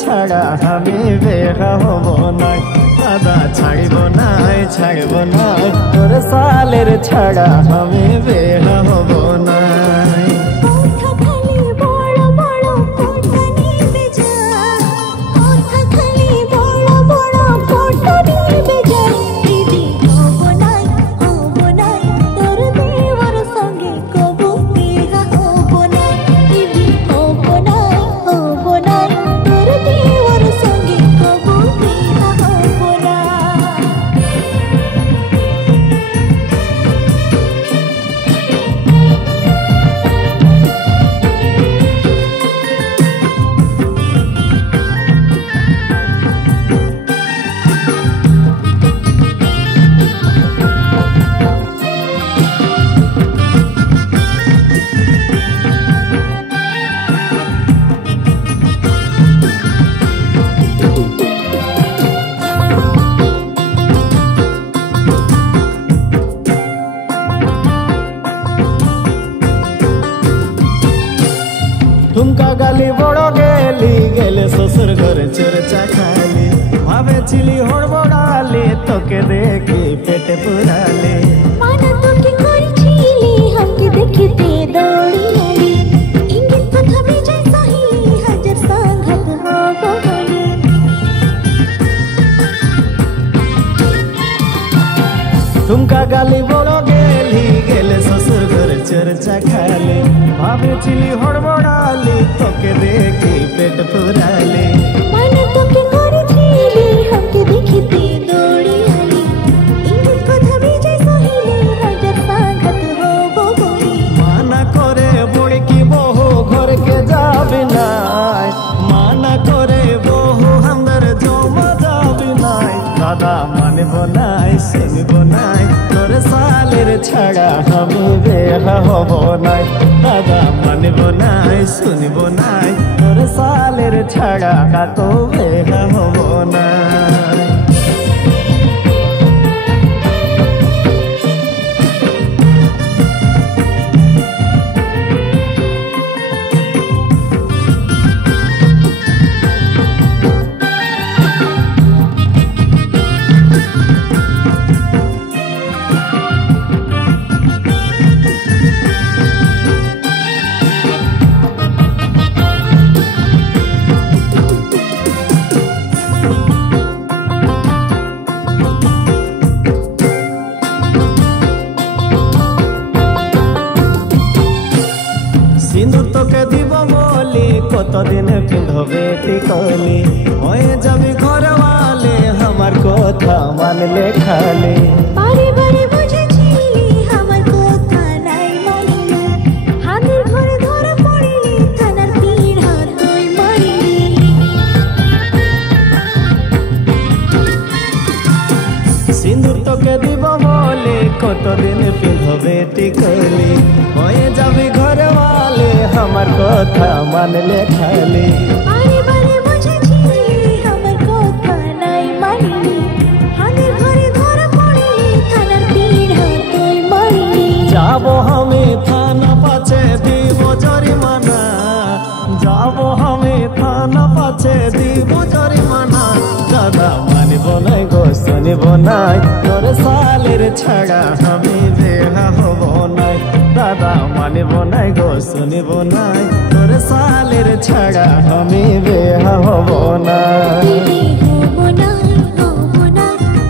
ছাড়া আমি বেহা হব না দাদা ছাড়ব না তোর সালের ছাড়া আমি বেহা হব না ठुमका गाली बड़ गेले শ্বশুর ঘরে চর্চা খালি ভাবেছিলি হড়বড়ালে তোকে দেখি পেটে পুরালে মানা তোকে করেছিলি हमके देखते दौड़ी आली इंगित কথা বেজে সহিলি হাজার সংঘাত হব বলে ठुमका गाली बड़ गेले শ্বশুর ঘরে চর্চা খালি ভাবেছিলি হড়বড়ালে তোকে দেখি পেট পুরালে মানা তোকে করেছিলি हमके देखते दौड़ी आली इंगित কথা বেজে সহিলি হাজার সংঘাত হব বলে মানা করে বুড়কি বহু ঘরকে যাবি নাই মানা করে বহু হামদার জমা যাবি নাই দাদা মানব নাই শুনব নাই তোর সালের ছাড়া আমি বেহা হব নাই দাদা মানব নাই শুনব নাই তোর সালের ছাড়া তো বেহা হব নাই সিঁদুর তোকে দিব বলি কতদিন পিঁধবে টিকলি হয়ে যাবি ঘরওয়ালে আমার কথা মানলে খালি বারে বারে বুঝেছিলি আমার কথা নাই মানিলি হাতের ঘরে ধরা পড়িলি থানার পিড়া তুই মারিলি সিঁদুর তোকে দিব বলি কতদিন পিঁধবে টিকলি হয়ে যাবি ঘরওয়ালে আমার কথা মানলে খালি বারে বারে বুঝেছিলি আমার কথা নাই মানিলি হাতের ঘরে ধরা পড়িলি থানার পিড়া তুই মারিলি যাব আমি থানা পাছে দিব জরিমানা যাব আমি থানা পাছে দিব জরিমানা দাদা মানব নাই গো শুনব নাই তোর সালের ছাড়া আমি বেহা হব নাই দাদা মানব নাই গো শুনব নাই তোর সালের ছাড়া আমি বেহা হব নাই হব না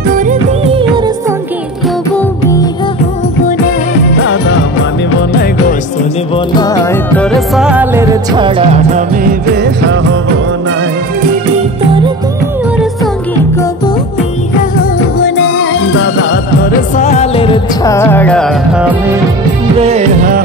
তোর দিয়ার সঙ্গে কব বিহা হব না দাদা মানব নাই গো শুনব নাই তোর সালের ছাড়া আমি বেহা হব নাই তোর দিয়ার সঙ্গে কব বিহা হব না দাদা তোর সালের ছাড়া আমি বেহা